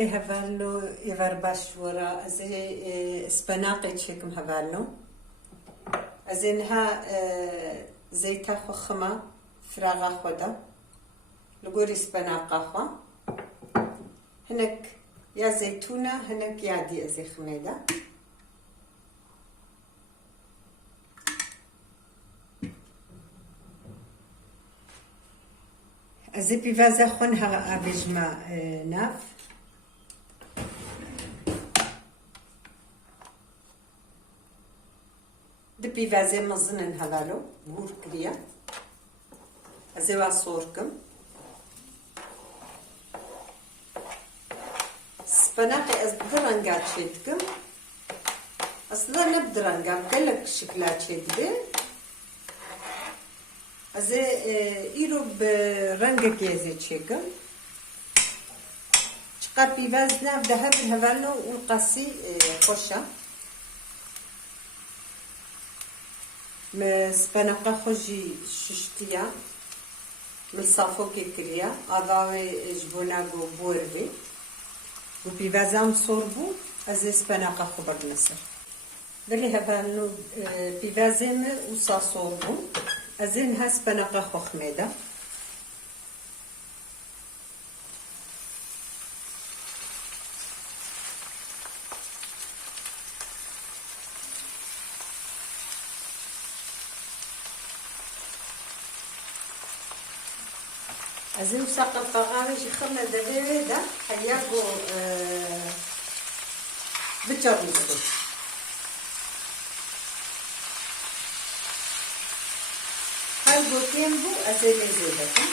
هفالو يفربش ورا زي سبناقي تشيكم هفالو أزينها زيتا خخمة فراغا خدا لقوري سبناقا خوا هناك يا زيتونة هناك يا دي أزي خميدة أزي بيفازا خونها أبيجما ناف دبي فازي مزنن هلالو بور كريا ازيوا صوركم سبناقي ازدرنقات شيتكم اصلا نبدرنقات قالك شكلات شيتبي ازي ايرو برنقة جيزي تشيكم شقا بيفازنا بذهب الهفالو والقاسي خوشة سبناقا خوجي ششتيا من صافو كيكريا اضاوي جبونا جو بوربي و بيفازام صوربو ازي سبناقا خبر نصر دلي هبانو بيفازم وصا صوربو ازي نها سبناقا خو خميدة ازي وساق القغاري شخمنا دبيبي ده حياكو بتجربو هاي بوكيمبو ازي لزيدكم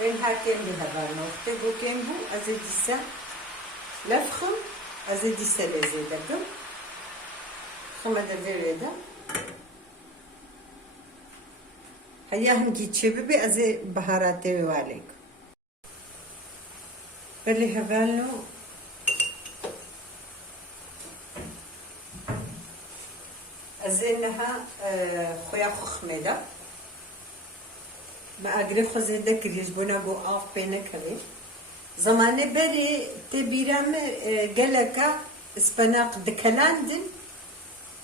وين هاكين بهبالنا وقتي كيمبو ازيديسا لفخم ازيديسا لزيدكم خمة دفيريدا هياهم جيت شبابي ازي بهاراتي واليك بلي هبالنا ازينها خويا خميدة ما أقرب خزيدة كريش بنا جو آف بينك هذي زمانه بري تبيرام جلكا سبناق دكلاندن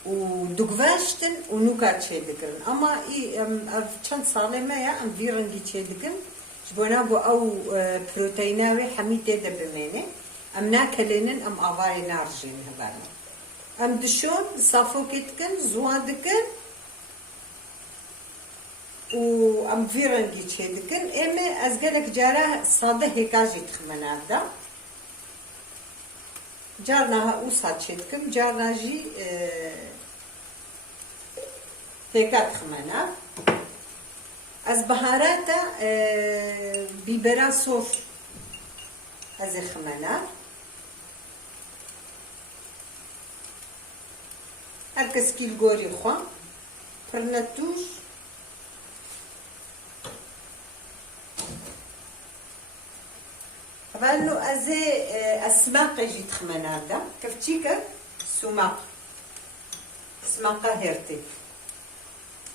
ودقفاشتن ونوكات شيء ذكرن أما كان صالح ما يا أم فيرنجي شيء ذكرن جبنا جو أو بروتيناوي حميتة دبمينه أم ناكلينن أم أواي نارجين هذانا أم دشون صافو كتكن زوادكن و ام فيرنجي تشيدكن اما ازقلك جارة صادة هيكاجي تخمنا هذا جارنا اوصاد تشيدكن جارنا جي هيكا تخمنا از بهاراتا بيبرا صوف ازي خمنا هركس كيل غوري خوان فرنتوش فانو ازي السماق يجي تخمن هذا كفتيك سماق سماقة هيرتي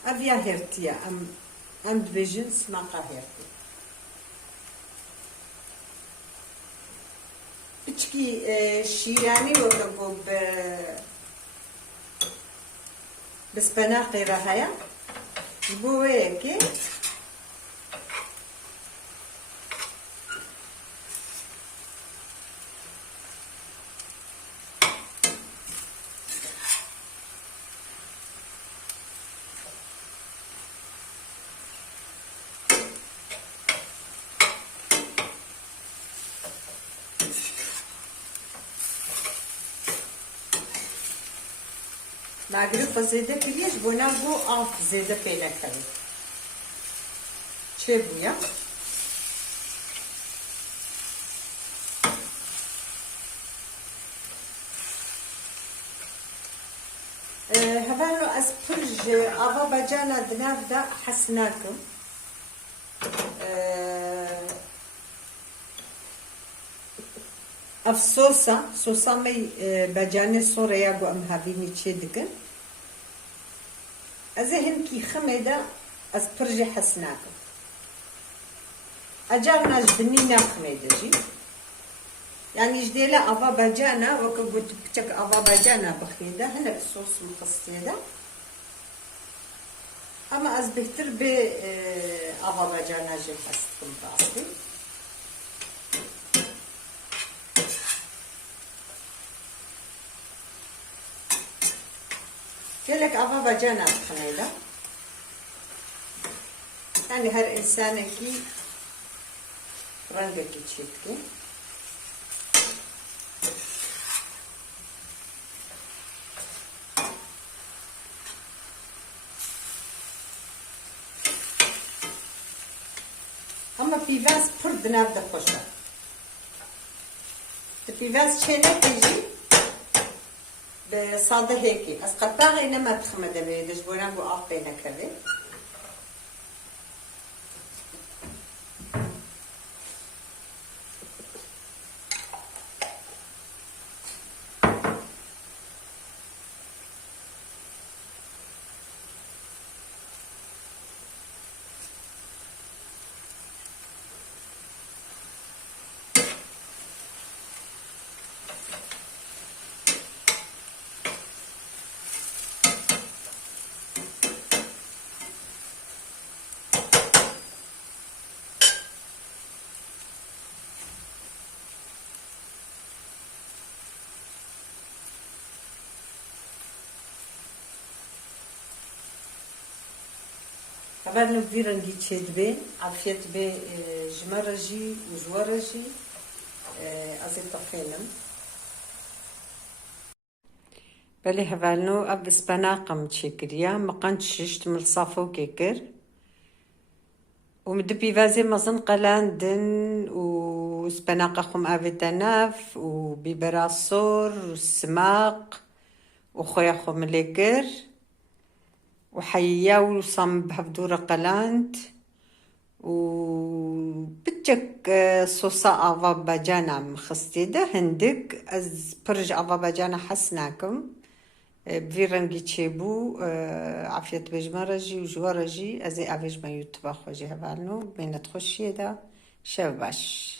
افيا هيرتيا ام دفيجن سماقة هيرتي بتشكي شيراني وكبو بسبناقي راهيا بويكي ناگرف زیده کریش بنا گو آف زیده پیدا کردی چه بویا هفالو از پرج آوا بجانا دناف دا حسناكم اف صوصا مي بجاني سوريا گو ام هاويني چه دكن از هم كي خميدا از پرج حسناكم اجار ناج بنينا خميدا جي يعني جديلا افا بجانا وكو قلت بتك افا بجانا بخيدا هنا بصوص مخصيدا اما از بهتر به افا بجانا جي حستكم باصلي جالك افا بجانا بخيدا يعني هر انسانه كي رنگه كي تشيتكي اما پیواز پر دناب ده خوشه ده پیواز چه نکیجی به ساده هیکی از قطاقی نما تخمده بیدش بونم بو آف بینه کرده اول نبی رنگی چید به عافیت به جمرجی و جوارجی از الطحينم بله هفالنو اب اسپناقم چکریا مقان ششت ملصافو كيكر ومدبي فازي مزن قلاندن و اسپناقا خم افيتناف و بيبراسور و السماق و خويا خم ليكر وحياو صم بهفدورة قلاند و بتجك صوصا افا باجانا مخستيدة هندك از برج افا باجانا حسناكم بفي رنگي تشيبو عافية بجمرجي وجوارجي ازي افيج ما يتباخو جي هبالنو بين تخشي دا شباش